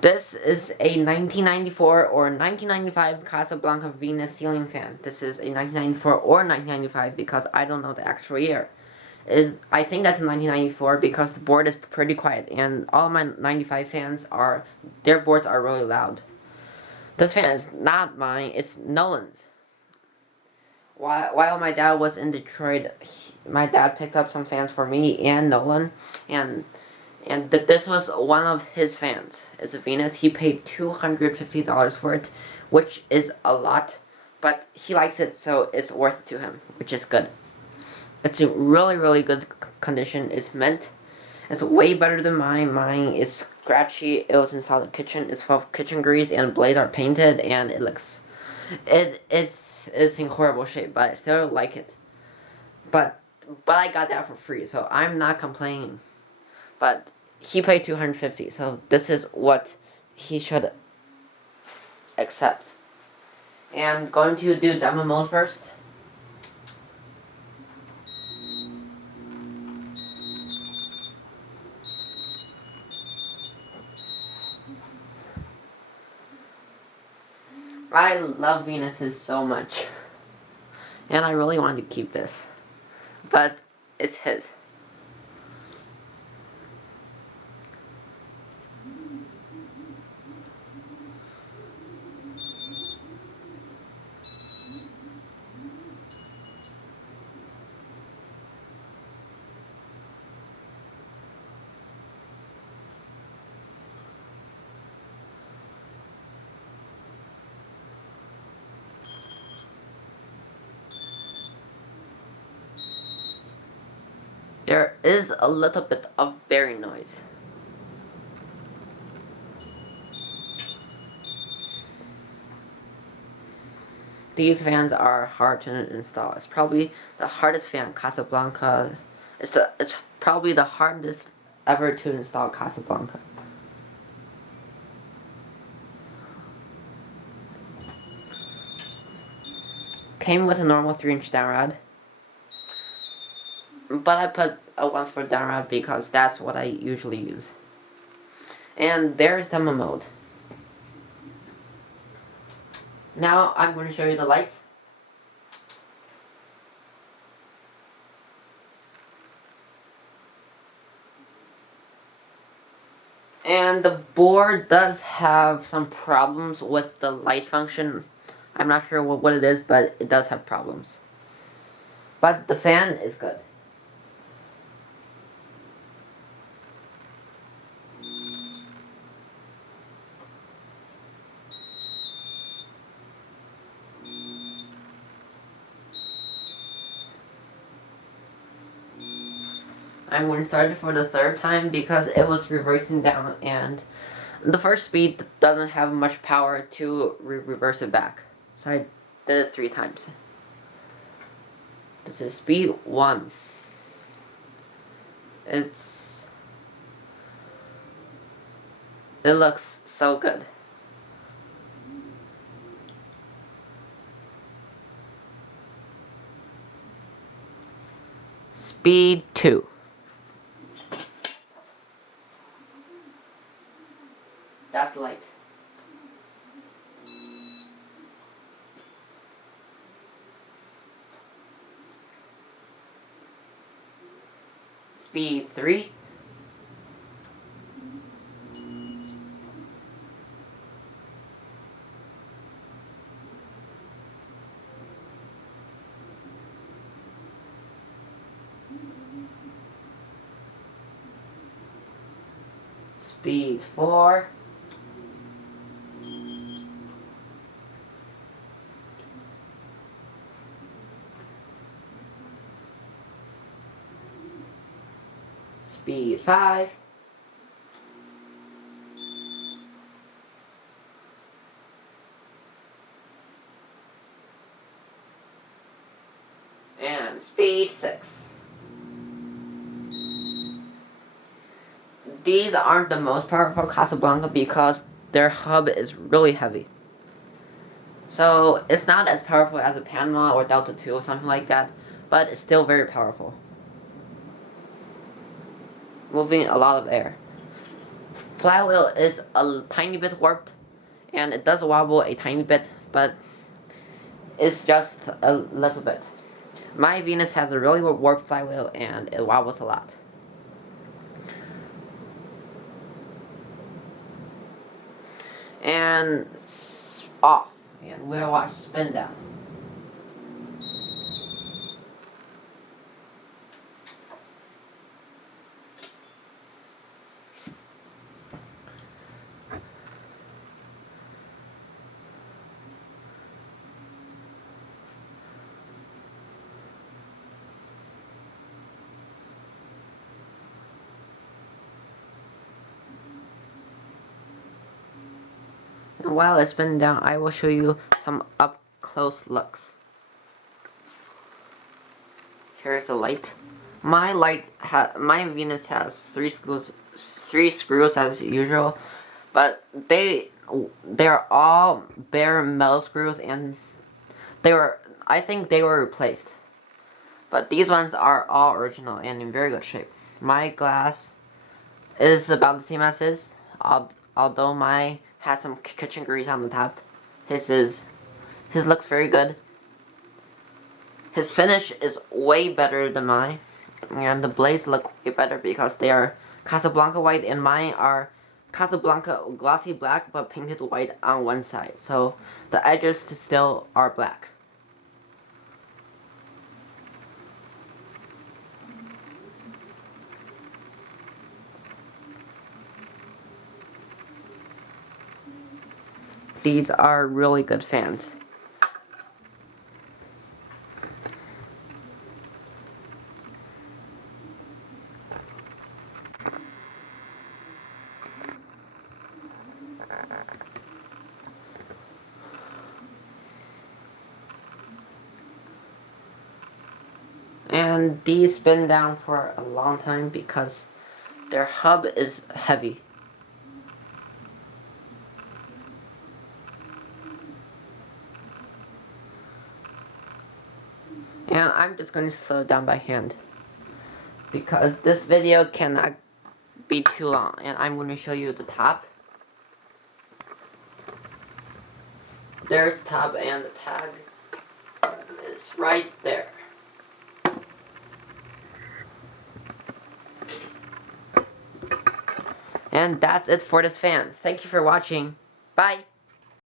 This is a 1994 or 1995 Casablanca Venus ceiling fan. This is a 1994 or 1995 because I don't know the actual year. I think that's 1994 because the board is pretty quiet and all of my 95 fans their boards are really loud. This fan is not mine, it's Nolan's. While my dad was in Detroit, my dad picked up some fans for me and Nolan, and this was one of his fans. It's a Venus. He paid $250 for it, which is a lot, but he likes it, so it's worth it to him, which is good. It's in really, really good condition. It's mint. It's way better than mine. Mine is scratchy. It was installed in the kitchen. It's full of kitchen grease, and blades are painted, and it looks... It's in horrible shape, but I still like it. But I got that for free, so I'm not complaining. But he paid $250, so this is what he should accept. And going to do demo mode first. I love Venuses so much, and I really want to keep this, but it's his. There is a little bit of bearing noise. These fans are hard to install. It's probably the hardest fan Casablanca. It's probably the hardest ever to install Casablanca. Came with a normal 3-inch downrod, but I put a 1-foot downrod because that's what I usually use. And there's demo mode. Now I'm going to show you the lights. And the board does have some problems with the light function. I'm not sure what it is, but it does have problems. But the fan is good. I'm going to start it for the third time because it was reversing down and the first speed doesn't have much power to reverse it back. So I did it 3 times. This is speed 1. It looks so good. Speed 2. That's the light. Speed 3. Speed 4. Speed 5. And speed 6. These aren't the most powerful Casablanca because their hub is really heavy. So it's not as powerful as a Panama or Delta 2 or something like that, but it's still very powerful. Moving a lot of air. flywheel is a tiny bit warped, and it does wobble a tiny bit, but it's just a little bit. My Venus has a really warped flywheel, and it wobbles a lot. And off, and we'll watch spin down. And while it's spinning down, I will show you some up close looks. Here's the light. My Venus has three screws as usual, but they're all bare metal screws, and I think they were replaced. But these ones are all original and in very good shape. My glass is about the same as his, although my has some kitchen grease on the top. His looks very good. His finish is way better than mine, and the blades look way better because they are Casablanca white, and mine are Casablanca glossy black but painted white on one side, so the edges still are black. These are really good fans. And these spin down for a long time because their hub is heavy. And I'm just going to slow it down by hand because this video cannot be too long, and I'm going to show you the top. There's the top, and the tag is right there. And that's it for this fan. Thank you for watching. Bye!